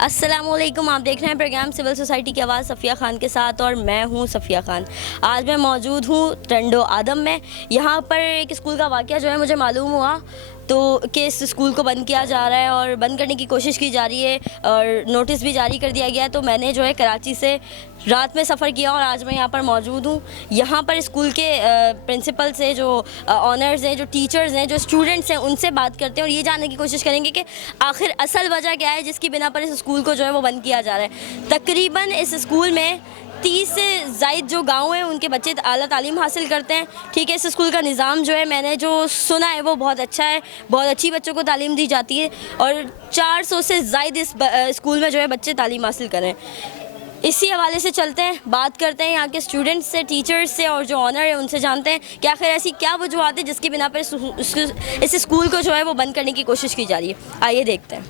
अस्सलामुअलैकुम, आप देख रहे हैं प्रोग्राम सिविल सोसाइटी की आवाज़ सफ़िया ख़ान के साथ और मैं हूं सफ़िया ख़ान। आज मैं मौजूद हूं टंडो आदम में। यहां पर एक स्कूल का वाक़या जो है मुझे मालूम हुआ तो कि इस स्कूल को बंद किया जा रहा है और बंद करने की कोशिश की जा रही है और नोटिस भी जारी कर दिया गया है। तो मैंने जो है कराची से रात में सफ़र किया और आज मैं यहाँ पर मौजूद हूँ। यहाँ पर स्कूल के प्रिंसिपल से जो ऑनर्स हैं, जो टीचर्स हैं, जो स्टूडेंट्स हैं, उनसे बात करते हैं और ये जानने की कोशिश करेंगे कि आखिर असल वजह क्या है जिसकी बिना पर इस स्कूल को जो है वो बंद किया जा रहा है। तकरीबन इस स्कूल में 30 से ज़ायद जो गांव हैं उनके बच्चे आला तालीम हासिल करते हैं। ठीक है, इस स्कूल का निज़ाम जो है मैंने जो सुना है वो बहुत अच्छा है, बहुत अच्छी बच्चों को तालीम दी जाती है और 400 से ज़ायद इस स्कूल में जो है बच्चे तालीम हासिल करें। इसी हवाले से चलते हैं, बात करते हैं यहाँ के स्टूडेंट्स से, टीचर्स से और जो ऑनर है उनसे जानते हैं कि आखिर ऐसी क्या वजूहत है जिसकी बिना पर इस स्कूल को जो है वो बंद करने की कोशिश की जा रही है। आइए देखते हैं।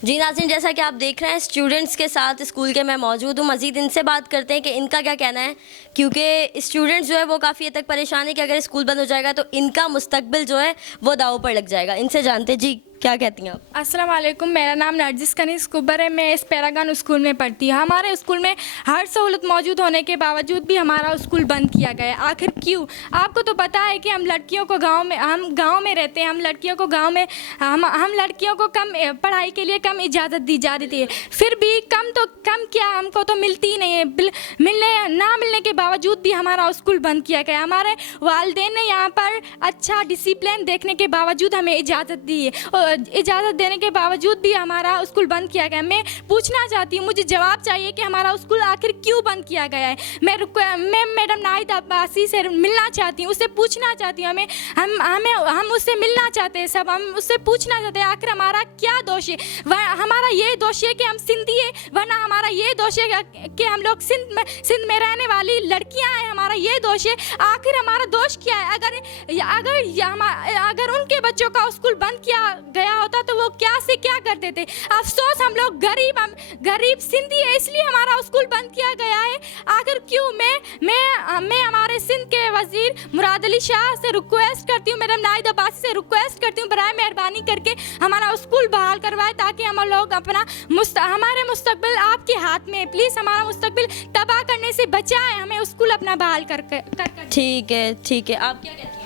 जी नाज़रीन, जैसा कि आप देख रहे हैं स्टूडेंट्स के साथ स्कूल के मैं मौजूद हूँ। मज़ीद इनसे बात करते हैं कि इनका क्या कहना है, क्योंकि स्टूडेंट्स जो है वो काफ़ी हद तक परेशान है कि अगर स्कूल बंद हो जाएगा तो इनका मुस्तकबिल जो है वो दाव पर लग जाएगा। इनसे जानते हैं, जी क्या कहती हैं आप? अस्सलाम वालेकुम, मेरा नाम नरजिस कनीस कुबर है। मैं इस पैरागन स्कूल में पढ़ती हूँ। हमारे स्कूल में हर सहूलत मौजूद होने के बावजूद भी हमारा स्कूल बंद किया गया है। आखिर क्यों? आपको तो पता है कि हम लड़कियों को हम गांव में रहते हैं, हम लड़कियों को गांव में हम लड़कियों को कम पढ़ाई के लिए कम इजाज़त दी जा रही थी। फिर भी कम क्या, हमको तो मिलती ही नहीं है। मिलने के बावजूद भी हमारा स्कूल बंद किया गया। हमारे वालिदैन ने यहाँ पर अच्छा डिसिप्लिन देखने के बावजूद हमें इजाज़त दी है। इजाज़त देने के बावजूद भी हमारा स्कूल बंद किया गया। मैं पूछना चाहती हूँ, मुझे जवाब चाहिए कि हमारा स्कूल आखिर क्यों बंद किया गया है। मैं मैडम नाहिद अब्बासी से मिलना चाहती हूँ, उससे पूछना चाहती हूँ। हम उससे मिलना चाहते हैं, सब हम उससे पूछना चाहते हैं आखिर हमारा क्या दोष है। हमारा ये दोष है कि हम सिंधी है, वरना हमारा ये दोष है कि हम लोग सिंध में रहने वाली लड़कियाँ हैं, हमारा ये दोष है। आखिर हमारा दोष क्या है? अगर उनके बच्चों का स्कूल बंद किया गया होता तो वो क्या से क्या करते थे। अफसोस हम लोग गरीब सिंधी है, इसलिए हमारा स्कूल बंद किया गया है। आखिर क्यों? मैं हमारे सिंध के वजीर मुराद अली शाह से रिक्वेस्ट करती हूँ, मैडम नाहिद अब्बासी से रिक्वेस्ट करती हूँ, बराए मेहरबानी करके हमारा स्कूल बहाल करवाए ताकि हम लोग हमारे मुस्तकबिल आपके हाथ में। प्लीज़ हमारा मुस्तकबिल तबाह करने से बचाएं, हमें स्कूल अपना बहाल कर। ठीक है, ठीक है, आप क्या कहती हैं?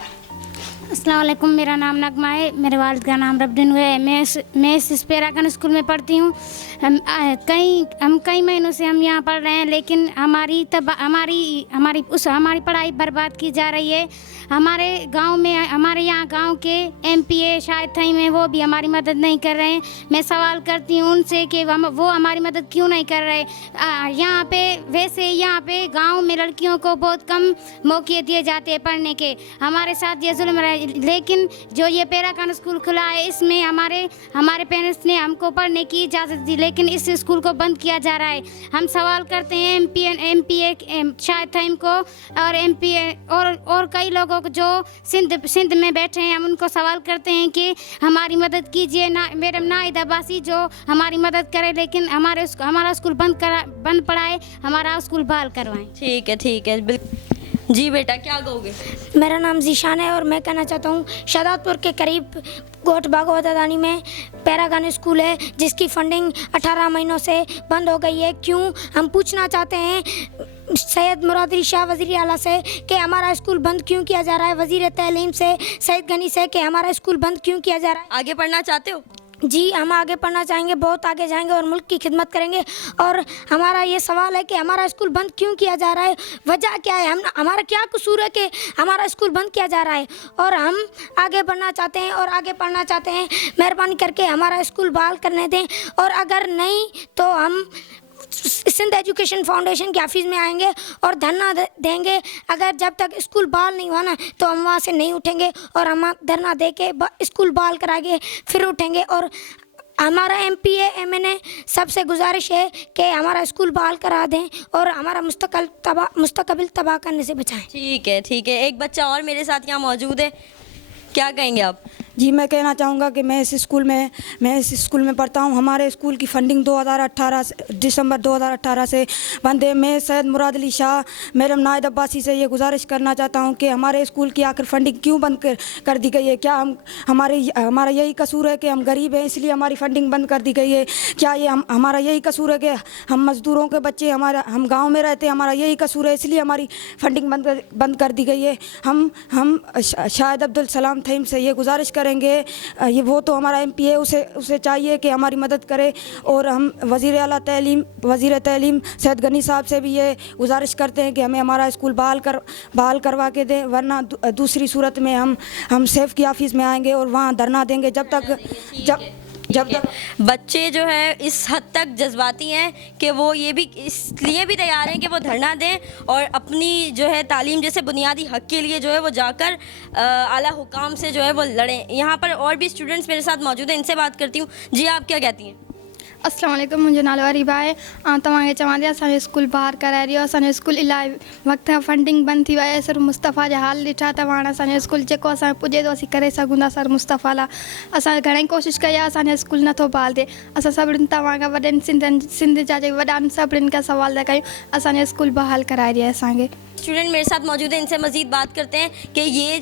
अस्सलाम वालेकुम, मेरा नाम नगमा है, मेरे वालिद का नाम रब्बिन है। मैं इस पैरागन स्कूल में पढ़ती हूँ। हम कई महीनों से हम यहाँ पढ़ रहे हैं, लेकिन हमारी पढ़ाई बर्बाद की जा रही है। हमारे यहाँ गांव के MPA शायद थई में वो भी हमारी मदद नहीं कर रहे हैं। मैं सवाल करती हूँ उनसे कि वो हमारी मदद क्यों नहीं कर रहे। यहाँ पे गांव में लड़कियों को बहुत कम मौके दिए जाते हैं पढ़ने के। हमारे साथ ये जुल्म रहा, लेकिन जो ये पैरागन स्कूल खुला है इसमें हमारे पेरेंट्स ने हमको पढ़ने की इजाज़त दी, लेकिन इस स्कूल को बंद किया जा रहा है। हम सवाल करते हैं MPA शायद थईम को और MPA और कई लोगों को जो सिंध में बैठे हैं, हम उनको सवाल करते हैं कि हमारी मदद कीजिए ना, मैडम नाहिद अब्बासी जो हमारी मदद करे, लेकिन हमारा स्कूल बंद पड़ाए, हमारा स्कूल बहाल करवाएं। ठीक है, ठीक है, बिल्कुल। जी बेटा, क्या कहोगे? मेरा नाम जीशान है और मैं कहना चाहता हूँ शादातपुर के करीब गोट बागोदानी में पैरागन स्कूल है जिसकी फंडिंग 18 महीनों से बंद हो गई है। क्यों? हम पूछना चाहते हैं सैयद मुराद अली शाह वज़ीर आला से कि हमारा स्कूल बंद क्यों किया जा रहा है, वज़ीर तालीम से सैयद गनी से कि हमारा स्कूल बंद क्यों किया जा रहा है। आगे पढ़ना चाहते हो? जी, हम आगे पढ़ना चाहेंगे, बहुत आगे जाएंगे और मुल्क की खिदमत करेंगे। और हमारा ये सवाल है कि हमारा स्कूल बंद क्यों किया जा रहा है, वजह क्या है, हमारा क्या कसूर है कि हमारा स्कूल बंद किया जा रहा है। और हम आगे बढ़ना चाहते हैं और आगे पढ़ना चाहते हैं। मेहरबानी करके हमारा स्कूल बहाल करने दें, और अगर नहीं तो हम सिंध एजुकेशन फाउंडेशन के ऑफिस में आएंगे और धरना देंगे। अगर जब तक स्कूल बहाल नहीं हुआ ना तो हम वहाँ से नहीं उठेंगे और हम धरना दे के स्कूल बहाल कराएंगे, फिर उठेंगे। और हमारा MPA MNA सबसे गुजारिश है कि हमारा स्कूल बहाल करा दें और हमारा मुस्तकबिल तबाह करने से बचाएं। ठीक है, ठीक है। एक बच्चा और मेरे साथ यहाँ मौजूद है। क्या कहेंगे आप? जी, मैं कहना चाहूँगा कि मैं इस स्कूल में पढ़ता हूँ। हमारे स्कूल की फंडिंग 2018 से दिसंबर 2018 से बंद है। मैं सैयद मुराद अली शाह मैडम नाहिद अब्बासी से ये गुजारिश करना चाहता हूँ कि हमारे स्कूल की आखिर फंडिंग क्यों बंद कर दी गई है? क्या हमारा यही कसूर है कि हम गरीब हैं इसलिए हमारी फंडिंग बंद कर दी गई है? क्या ये हमारा यही कसूर है कि हम मज़दूरों के बच्चे हम गाँव में रहते हैं, हमारा यही कसूर है इसलिए हमारी फंडिंग बंद कर दी गई है? हम शाहिद अब्दुल सलाम थईम से ये गुजारिश करेंगे, ये वो तो हमारा MP है, उसे चाहिए कि हमारी मदद करे। और हम वज़ीर तैलीम सैयद गनी साहब से भी ये गुजारिश करते हैं कि हमें हमारा स्कूल बहाल करवा के दें, वरना दूसरी सूरत में हम सेफ की ऑफिस में आएंगे और वहाँ धरना देंगे जब तक बच्चे जो है इस हद तक जज्बाती हैं कि वो ये भी इसलिए भी तैयार हैं कि वो धरना दें और अपनी जो है तालीम जैसे बुनियादी हक के लिए जो है वो जाकर आला हुकाम से जो है वो लड़ें। यहाँ पर और भी स्टूडेंट्स मेरे साथ मौजूद हैं, इनसे बात करती हूँ। जी, आप क्या कहती हैं? अस्सलाम वालेकुम, मुंहिंजो नालो अरीबा आहे। तव्हांखे चवां थी असांजो स्कूल ॿाहिरि कराए रहियो। असांजो स्कूल इलाही वक़्त खां फंडिंग बंदि थी वई आहे। सर मुस्तफ़ा जा हाल ॾिठा त हाणे असांजो स्कूल जेको असांखे पुॼे थो असीं करे सघूं था। सर मुस्तफ़ा लाइ असां घणेई कोशिशि कई आहे, असांजो स्कूल नथो बहाल थिए। असां सभिनीनि तव्हांखां वॾनि सिंध जा जेके वॾा आहिनि सभिनीनि खां सवाल था कयूं, असांजो स्कूल बहाल कराए रही है असांखे। स्टूडेंट मेरे साथ मौजूद हैं, इनसे मज़ीद बात करते हैं कि ये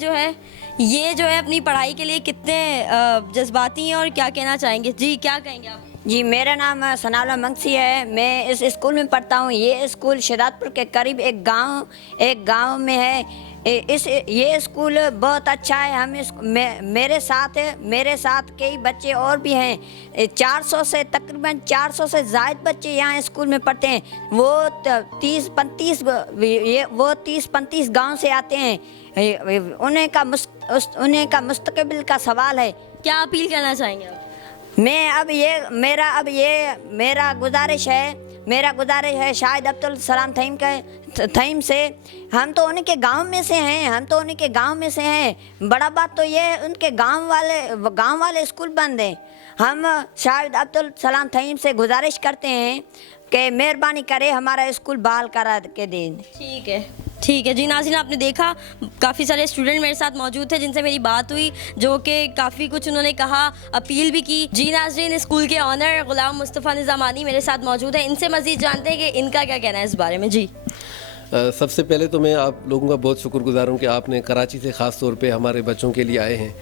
जो है अपनी पढ़ाई के लिए कितने जज्बाती हैं और क्या कहना चाहेंगे। जी, क्या कहेंगे आप? जी, मेरा नाम सनाउल्लाह मंगसी है। मैं इस स्कूल में पढ़ता हूँ। ये स्कूल शहदादपुर के करीब एक गांव में है। ये स्कूल बहुत अच्छा है। मेरे साथ कई बच्चे और भी हैं। 400 से तकरीबन 400 से ज़ायद बच्चे यहाँ स्कूल में पढ़ते हैं। वो 30-35 गांव से आते हैं। उन्हें का मुस्तकबिल का सवाल है। क्या अपील करना चाहेंगे आप? मेरा गुजारिश है शाहिद अब्दुल सलाम थईम से। हम तो उनके गांव में से हैं। बड़ा बात तो ये है उनके गांव वाले स्कूल बंद हैं। हम शाहिद अब्दुल सलाम थईम से गुजारिश करते हैं कि मेहरबानी करे हमारा स्कूल बहाल करा के दें। ठीक है जी। नाज़रीन, आपने देखा काफ़ी सारे स्टूडेंट मेरे साथ मौजूद थे जिनसे मेरी बात हुई, जो कि काफ़ी कुछ उन्होंने कहा, अपील भी की। जी नाज़रीन, स्कूल के ऑनर ग़ुलाम मुस्तफ़ा निज़ामानी मेरे साथ मौजूद हैं, इनसे मज़ीद जानते हैं कि इनका क्या कहना है इस बारे में। जी, सबसे पहले तो मैं आप लोगों का बहुत शुक्रगुजार हूँ कि आपने कराची से ख़ास तौर पे हमारे बच्चों के लिए आए हैं।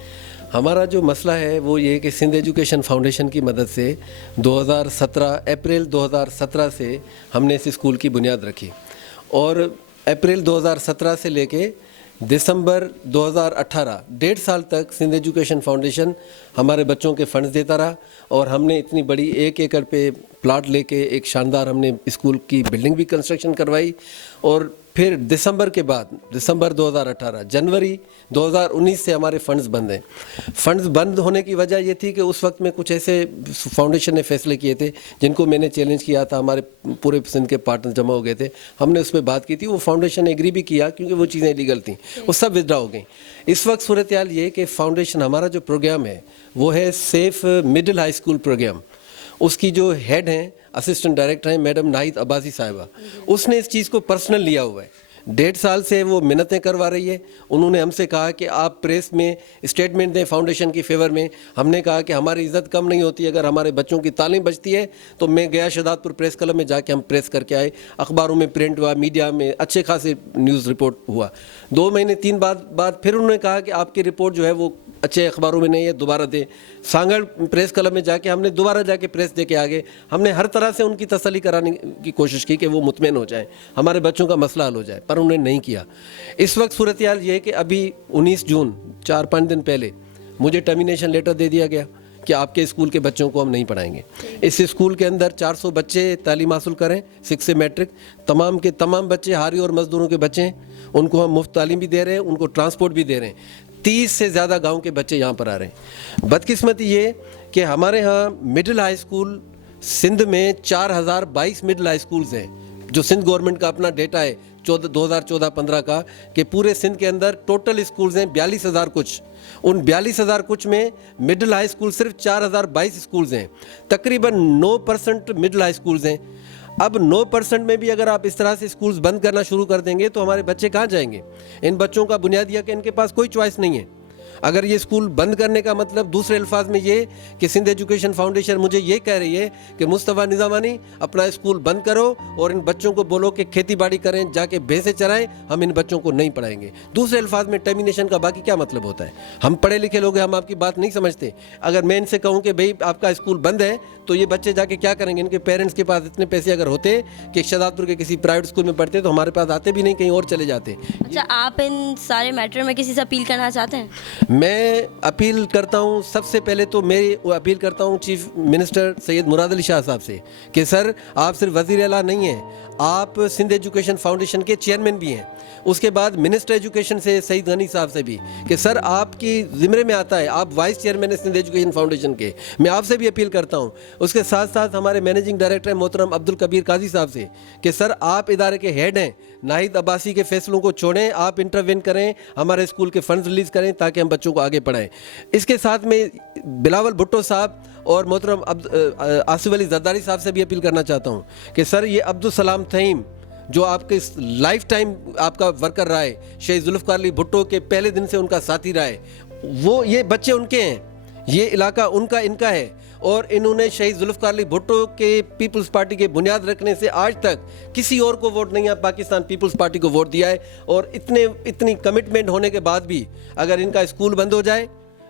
हमारा जो मसला है वो ये कि सिंध एजुकेशन फाउंडेशन की मदद से अप्रैल 2017 से हमने इस स्कूल की बुनियाद रखी और अप्रैल 2017 से लेके दिसंबर 2018 1.5 साल तक सिंध एजुकेशन फाउंडेशन हमारे बच्चों के फंड्स देता रहा और हमने इतनी बड़ी 1 एकड़ पे प्लाट लेके एक शानदार हमने स्कूल की बिल्डिंग भी कंस्ट्रक्शन करवाई। और फिर दिसंबर 2018 जनवरी 2019 से हमारे फंड्स बंद हैं। फंड्स बंद होने की वजह ये थी कि उस वक्त में कुछ ऐसे फाउंडेशन ने फैसले किए थे जिनको मैंने चैलेंज किया था। हमारे पूरे सिंध के पार्टनर जमा हो गए थे, हमने उस पर बात की थी। वो फाउंडेशन ने एग्री भी किया क्योंकि वो चीज़ें लीगल थी, वो सब विदड्रा हो गई। इस वक्त सूरत हाल ये कि फाउंडेशन हमारा जो प्रोग्राम है वो है safe middle high school program. उसकी जो हेड हैं असिस्टेंट डायरेक्टर हैं मैडम नाहिद अब्बासी साहिबा, उसने इस चीज़ को पर्सनल लिया हुआ है। 1.5 साल से वो मिन्नतें करवा रही है। उन्होंने हमसे कहा कि आप प्रेस में स्टेटमेंट दें फाउंडेशन की फेवर में। हमने कहा कि हमारी इज़्ज़त कम नहीं होती, अगर हमारे बच्चों की तालीम बचती है तो मैं गया शहदादपुर प्रेस क्लब में जाके हम प्रेस करके आए, अखबारों में प्रिंट हुआ, मीडिया में अच्छे खासे न्यूज़ रिपोर्ट हुआ। 2 महीने 3 बाद फिर उन्होंने कहा कि आपकी रिपोर्ट जो है वो अच्छे अखबारों में नहीं है, दोबारा दे। सांगड़ प्रेस क्लब में जाके हमने दोबारा जाके प्रेस दे के आ गए। हमने हर तरह से उनकी तसल्ली कराने की कोशिश की कि वो मुतमईन हो जाए, हमारे बच्चों का मसला हल हो जाए, पर उन्होंने नहीं किया। इस वक्त सूरत हाल ये है कि अभी 19 जून 4-5 दिन पहले मुझे टर्मिनेशन लेटर दे दिया गया कि आपके स्कूल के बच्चों को हम नहीं पढ़ाएंगे। इस स्कूल के अंदर 400 बच्चे तालीम हासिल करें 6 से मैट्रिक, तमाम के तमाम बच्चे हारी और मज़दूरों के बच्चे हैं, उनको हम मुफ्त तालीम भी दे रहे हैं, उनको ट्रांसपोर्ट भी दे रहे हैं। 30 से ज़्यादा गांव के बच्चे यहाँ पर आ रहे हैं। बदकिस्मती ये कि हमारे यहाँ मिडिल हाई स्कूल सिंध में 4022 मिडिल हाई स्कूल्स हैं, जो सिंध गवर्नमेंट का अपना डेटा है 2014-15 का, कि पूरे सिंध के अंदर टोटल स्कूल्स हैं 42,000 कुछ। उन 42,000 कुछ में मिडिल हाई स्कूल सिर्फ 4022 स्कूल्स हैं, तकरीबन 9% मिडिल हाई स्कूल्स हैं। अब 9% में भी अगर आप इस तरह से स्कूल्स बंद करना शुरू कर देंगे तो हमारे बच्चे कहाँ जाएंगे? इन बच्चों का बुनियादी हक, इनके पास कोई चॉइस नहीं है। अगर ये स्कूल बंद करने का मतलब दूसरे अल्फाज में ये कि सिंध एजुकेशन फाउंडेशन मुझे ये कह रही है कि मुस्तफ़ा निज़ामानी अपना स्कूल बंद करो और इन बच्चों को बोलो कि खेती बाड़ी करें, जाके भैंसे चराएं, हम इन बच्चों को नहीं पढ़ाएंगे। दूसरे अल्फाज में टर्मिनेशन का बाकी क्या मतलब होता है? हम पढ़े लिखे लोग हैं, हम आपकी बात नहीं समझते। अगर मैं इनसे कहूँ कि भाई आपका स्कूल बंद है तो ये बच्चे जाके क्या करेंगे? इनके पेरेंट्स के पास इतने पैसे अगर होते कि शहजादपुर के किसी प्राइवेट स्कूल में पढ़ते तो हमारे पास आते भी नहीं, कहीं और चले जाते। अच्छा, आप इन सारे मैटर में किसी से अपील करना चाहते हैं? मैं अपील करता हूं, सबसे पहले तो मैं अपील करता हूं चीफ मिनिस्टर सैयद मुराद अली शाह साहब से कि सर आप सिर्फ वज़ीर आला नहीं हैं, आप सिंध एजुकेशन फाउंडेशन के चेयरमैन भी हैं। उसके बाद मिनिस्टर एजुकेशन से सईद गनी साहब से भी कि सर आपकी ज़िम्मे में आता है, आप वाइस चेयरमैन हैं सिंध एजुकेशन फाउंडेशन के, मैं आपसे भी अपील करता हूं। उसके साथ साथ हमारे मैनेजिंग डायरेक्टर मोहतरम अब्दुल कबीर काजी साहब से कि सर आप इदारे के हेड हैं, नाहिद अब्बासी के फैसलों को छोड़ें, आप इंटरवेन करें, हमारे स्कूल के फंड्स रिलीज़ करें ताकि हम बच्चों को आगे पढ़ाएं। इसके साथ में बिलावल भुट्टो साहब और मोहतरम आसिफ अली जरदारी साहब से भी अपील करना चाहता हूँ कि सर ये अब्दुल सलाम थईम जो आपके लाइफ टाइम आपका वर्कर रहा है, शहीद जुल्फ़िकार अली भुट्टो के पहले दिन से उनका साथी रहा है, वो ये बच्चे उनके हैं, ये इलाका उनका इनका है। और इन्होंने शहीद जुल्फ़िकार अली भुट्टो के पीपल्स पार्टी के बुनियाद रखने से आज तक किसी और को वोट नहीं है, पाकिस्तान पीपल्स पार्टी को वोट दिया है। और इतनी कमिटमेंट होने के बाद भी अगर इनका स्कूल बंद हो जाए,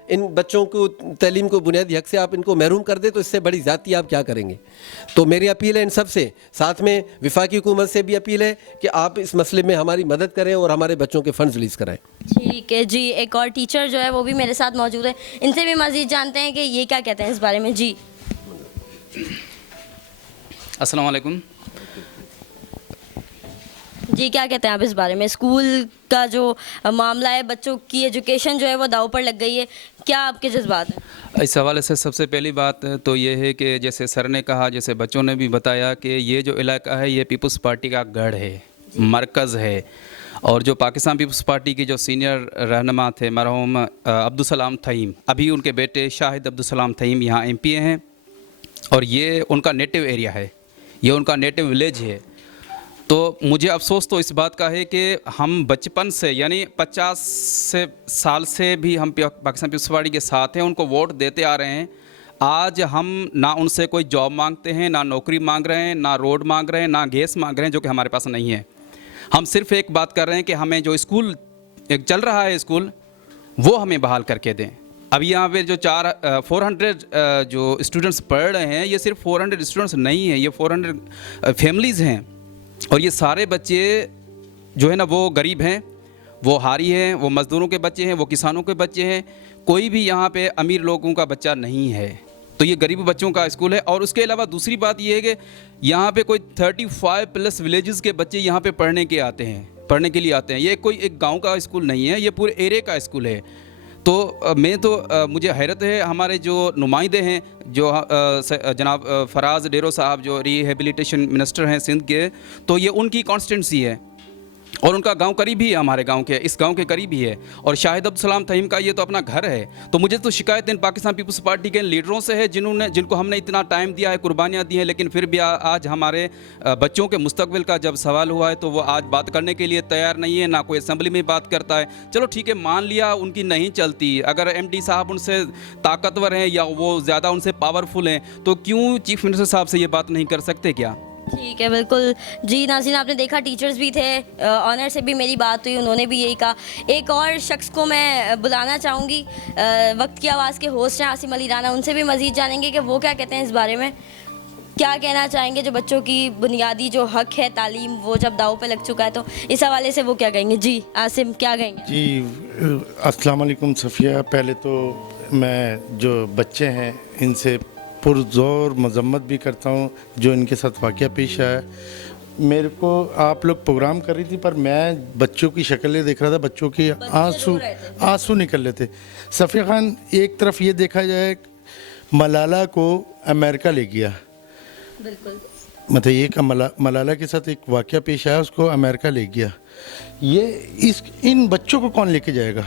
इन बच्चों को तालीम को बुनियादी हक से आप इनको महरूम कर दे तो इससे बड़ी ज़्यादती आप क्या करेंगे? तो मेरी अपील है इन सब से, साथ में वफाकी हुकूमत से भी अपील है कि आप इस मसले में हमारी मदद करें और हमारे बच्चों के फ़ंड्स रिलीज़ कराएं। ठीक है जी, एक और टीचर जो है वो भी मेरे साथ मौजूद है, इनसे भी मज़ीद जानते हैं कि ये क्या कहते हैं इस बारे में। जी अस्सलाम वालेकुम। जी, क्या कहते हैं आप इस बारे में? स्कूल का जो मामला है, बच्चों की एजुकेशन जो है वो दाव पर लग गई है, क्या आपके जज्बात हैं इस हवाले से? सबसे पहली बात तो ये है कि जैसे सर ने कहा, जैसे बच्चों ने भी बताया कि ये जो इलाका है ये पीपल्स पार्टी का गढ़ है, मरकज़ है। और जो पाकिस्तान पीपल्स पार्टी के जो सीनियर रहनुमा थे मरहूम अब्दुल सलाम थईम, अभी उनके बेटे शाहिद अब्दुल सलाम थईम यहाँ MP हैं और ये उनका नेटिव एरिया है, ये उनका नेटिव विलेज है। तो मुझे अफसोस तो इस बात का है कि हम बचपन से यानी 50 साल से भी हम पाकिस्तान पीपल्स पार्टी के साथ हैं, उनको वोट देते आ रहे हैं। आज हम ना उनसे कोई जॉब मांगते हैं, ना नौकरी मांग रहे हैं, ना रोड मांग रहे हैं, ना गैस मांग रहे हैं, जो कि हमारे पास नहीं है। हम सिर्फ एक बात कर रहे हैं कि हमें जो स्कूल एक चल रहा है स्कूल, वो हमें बहाल करके दें। अभी यहाँ पे जो 400 जो स्टूडेंट्स पढ़ रहे हैं, ये सिर्फ 400 स्टूडेंट्स नहीं हैं, ये 400 फैमिलीज़ हैं। और ये सारे बच्चे जो है ना वो गरीब हैं, वो हारी हैं, वो मज़दूरों के बच्चे हैं, वो किसानों के बच्चे हैं, कोई भी यहाँ पे अमीर लोगों का बच्चा नहीं है। तो ये गरीब बच्चों का स्कूल है। और उसके अलावा दूसरी बात ये है कि यहाँ पे कोई 35+ विलेजेस के बच्चे यहाँ पे पढ़ने के लिए आते हैं। ये कोई एक गांव का स्कूल नहीं है, ये पूरे एरिया का स्कूल है। तो मुझे हैरत है, हमारे जो नुमाइंदे हैं, जो जनाब फराज डेरो साहब जो रिहेबिलिटेशन मिनिस्टर हैं सिंध के, तो ये उनकी कॉन्स्टिट्यूंसी है और उनका गांव करीब ही है, हमारे गांव के, इस गांव के करीब ही है। और शाहिद अब्दुल सलाम थईम का ये तो अपना घर है। तो मुझे तो शिकायत इन पाकिस्तान पीपल्स पार्टी के लीडरों से है जिनको हमने इतना टाइम दिया है, कुर्बानियाँ दी हैं, लेकिन फिर भी आज हमारे बच्चों के मुस्तकबिल का जब सवाल हुआ है तो वो आज बात करने के लिए तैयार नहीं है, ना कोई असेंबली में बात करता है। चलो ठीक है, मान लिया उनकी नहीं चलती, अगर MD साहब उनसे ताकतवर हैं या वो ज़्यादा उनसे पावरफुल हैं, तो क्यों चीफ मिनिस्टर साहब से ये बात नहीं कर सकते क्या? ठीक है, बिल्कुल जी। नाज़रीन, आपने देखा टीचर्स भी थे, ऑनर से भी मेरी बात हुई, उन्होंने भी यही कहा। एक और शख्स को मैं बुलाना चाहूँगी, वक्त की आवाज़ के होस्ट हैं आसिम अली राना, उनसे भी मज़ीद जानेंगे कि वो क्या कहते हैं इस बारे में, क्या कहना चाहेंगे। जो बच्चों की बुनियादी जो हक है तालीम, वो जब दाव पे लग चुका है, तो इस हवाले से वो क्या कहेंगे। जी आसिम, क्या कहेंगे? जी अस्सलाम वालेकुम सफ़िया। पहले तो मैं जो बच्चे हैं इनसे पुरज़ोर मज़म्मत भी करता हूँ जो इनके साथ वाक़या पेश आया। मेरे को आप लोग प्रोग्राम कर रही थी पर मैं बच्चों की शक्लें देख रहा था, बच्चों की आंसू निकल रहे थे। सफ़िया खान, एक तरफ ये देखा जाए मलाला को अमेरिका ले गया, बिल्कुल, मतलब ये मलाला के साथ एक वाक़या पेश आया, उसको अमेरिका ले गया। ये इन बच्चों को कौन लेके जाएगा?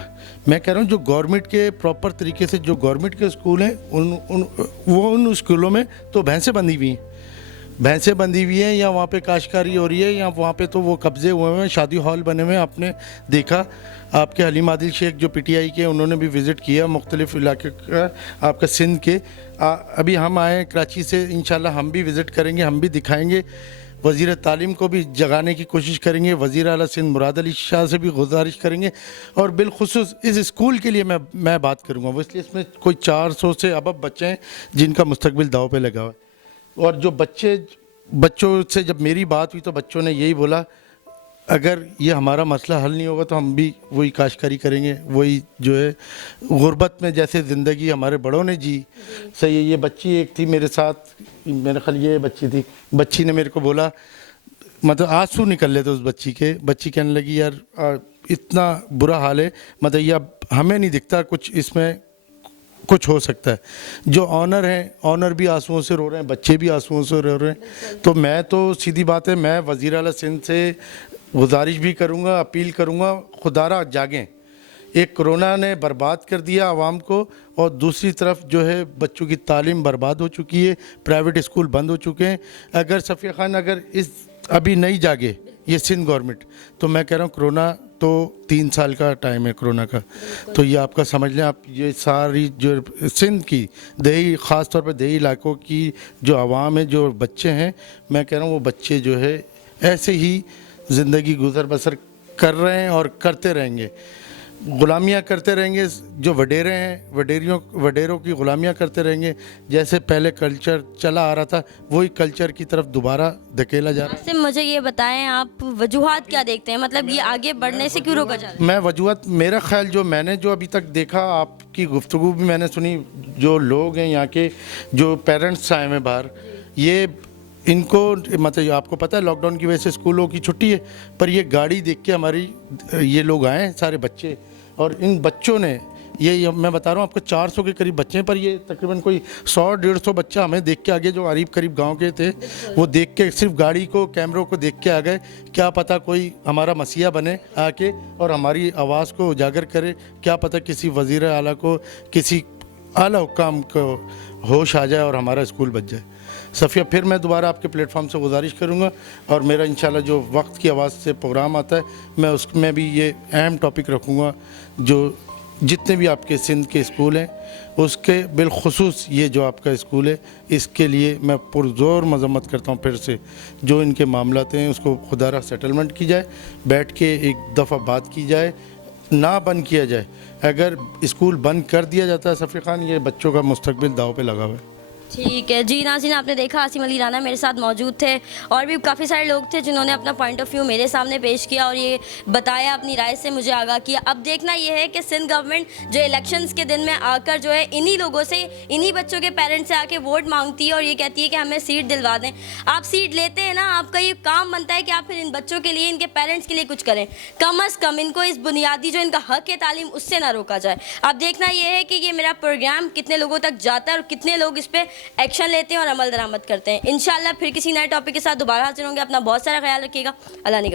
मैं कह रहा हूँ जो गवर्नमेंट के प्रॉपर तरीके से जो गवर्नमेंट के स्कूल हैं उन स्कूलों में तो भैंसें बंधी हुई हैं। भैंसें बंधी हुई हैं या वहाँ पे काश्तकारी हो रही है या वहाँ पे तो वो कब्जे हुए हैं, शादी हॉल बने हुए हैं। आपने देखा आपके हलीम आदिल शेख जो पीटीआई के, उन्होंने भी विज़िट किया मुख्तलिफ़ इलाके का, आपका सिंध के। अभी हम आए कराची से, इंशाल्लाह हम भी विज़िट करेंगे, हम भी दिखाएंगे। वज़ीर तालीम को भी जगाने की कोशिश करेंगे, वज़ीर आला सिंध मुराद अली शाह से भी गुजारिश करेंगे। और बिलखुसूस इस स्कूल के लिए मैं बात करूँगा, वो इसलिए इसमें कोई 400 से अब बच्चे हैं जिनका मुस्तकबिल दाव पे लगा हुआ है। और जो बच्चों से जब मेरी बात हुई तो बच्चों ने यही बोला, अगर ये हमारा मसला हल नहीं होगा तो हम भी वही काश्तकारी करेंगे, वही जो है गुर्बत में जैसे ज़िंदगी हमारे बड़ों ने जी। सही है। ये बच्ची एक थी मेरे साथ, मेरे ख्याल ये बच्ची थी, बच्ची ने मेरे को बोला, मतलब आंसू निकल लेते उस बच्ची के। बच्ची कहने लगी यार इतना बुरा हाल है, मतलब ये अब हमें नहीं दिखता कुछ इसमें कुछ हो सकता है। जो ऑनर हैं, ऑनर भी आंसुओं से रो रहे हैं, बच्चे भी आंसुओं से रो रहे हैं। तो मैं तो सीधी बात है, मैं वज़ीर आला सिंध से गुजारिश भी करूँगा, अपील करूँगा, खुदारा जागें। एक कोरोना ने बर्बाद कर दिया आवाम को, और दूसरी तरफ जो है बच्चों की तालीम बर्बाद हो चुकी है, प्राइवेट स्कूल बंद हो चुके हैं। अगर सफ़िया खान अगर इस अभी नहीं जागे ये सिंध गवर्नमेंट, तो मैं कह रहा हूँ कोरोना तो 3 साल का टाइम है कोरोना का, तो ये आपका समझ लें आप। ये सारी जो सिंध की दही, ख़ास तौर पर दही इलाकों की जो आवाम है, जो बच्चे हैं, मैं कह रहा हूँ वो बच्चे जो है ऐसे ही ज़िंदगी गुजर बसर कर रहे हैं और करते रहेंगे, गुलामियाँ करते रहेंगे। जो वडेरे हैं, वडेरों की गुलामियाँ करते रहेंगे। जैसे पहले कल्चर चला आ रहा था, वही कल्चर की तरफ दोबारा धकेला जा रहा है। आसिम, मुझे ये बताएं आप वजूहात क्या देखते हैं, मतलब ये आगे बढ़ने से क्यों रोका जा रहा है? मैं वजूहत, मेरा ख्याल जो मैंने जो अभी तक देखा, आपकी गुफ्तगू भी मैंने सुनी, जो लोग हैं यहाँ के, जो पेरेंट्स आए हैं बाहर, ये इनको मतलब आपको पता है लॉकडाउन की वजह से स्कूलों की छुट्टी है, पर ये गाड़ी देख के हमारी ये लोग आए हैं सारे बच्चे, और इन बच्चों ने ये मैं बता रहा हूँ आपको 400 के करीब बच्चे हैं, पर ये तकरीबन कोई 100-150 बच्चा हमें देख के आगे, जो करीब गांव के थे, वो देख के सिर्फ गाड़ी को, कैमरों को देख के आ गए। क्या पता कोई हमारा मसीहा बने आके और हमारी आवाज़ को उजागर करे, क्या पता किसी वज़ीर आला को, किसी आला हुक्काम को होश आ जाए और हमारा स्कूल बच जाए। सफ़िया, फिर मैं दोबारा आपके प्लेटफॉर्म से गुजारिश करूँगा, और मेरा इंशाल्लाह जो वक्त की आवाज़ से प्रोग्राम आता है, मैं उसमें भी ये अहम टॉपिक रखूँगा, जो जितने भी आपके सिंध के स्कूल हैं उसके बिलखुसूस ये जो आपका स्कूल है, इसके लिए मैं पुरज़ोर मज़म्मत करता हूँ। फिर से जो इनके मामलात हैं उसको खुदारा सेटलमेंट की जाए, बैठ के एक दफ़ा बात की जाए, ना बंद किया जाए। अगर स्कूल बंद कर दिया जाता है सफ़ी खान, ये बच्चों का मुस्तकबिल दाव पे लगा हुआ है। ठीक है जी नाज़रीन, आपने देखा आसिम अली राना मेरे साथ मौजूद थे, और भी काफ़ी सारे लोग थे जिन्होंने अपना पॉइंट ऑफ व्यू मेरे सामने पेश किया और ये बताया, अपनी राय से मुझे आगाह किया। अब देखना ये है कि सिंध गवर्नमेंट जो इलेक्शंस के दिन में आकर जो है इन्हीं लोगों से, इन्हीं बच्चों के पेरेंट्स से आके वोट मांगती है और ये कहती है कि हमें सीट दिलवा दें। आप सीट लेते हैं ना, आपका ये काम बनता है कि आप फिर इन बच्चों के लिए, इनके पेरेंट्स के लिए कुछ करें। कम अज़ कम इनको इस बुनियादी जो इनका हक है तालीम, उससे ना रोका जाए। अब देखना ये है कि ये मेरा प्रोग्राम कितने लोगों तक जाता है और कितने लोग इस पर एक्शन लेते हैं और अमल दरामद करते हैं। इंशाल्लाह फिर किसी नए टॉपिक के साथ दोबारा हाजिर होंगे। अपना बहुत सारा ख्याल रखिएगा। अल्लाह ने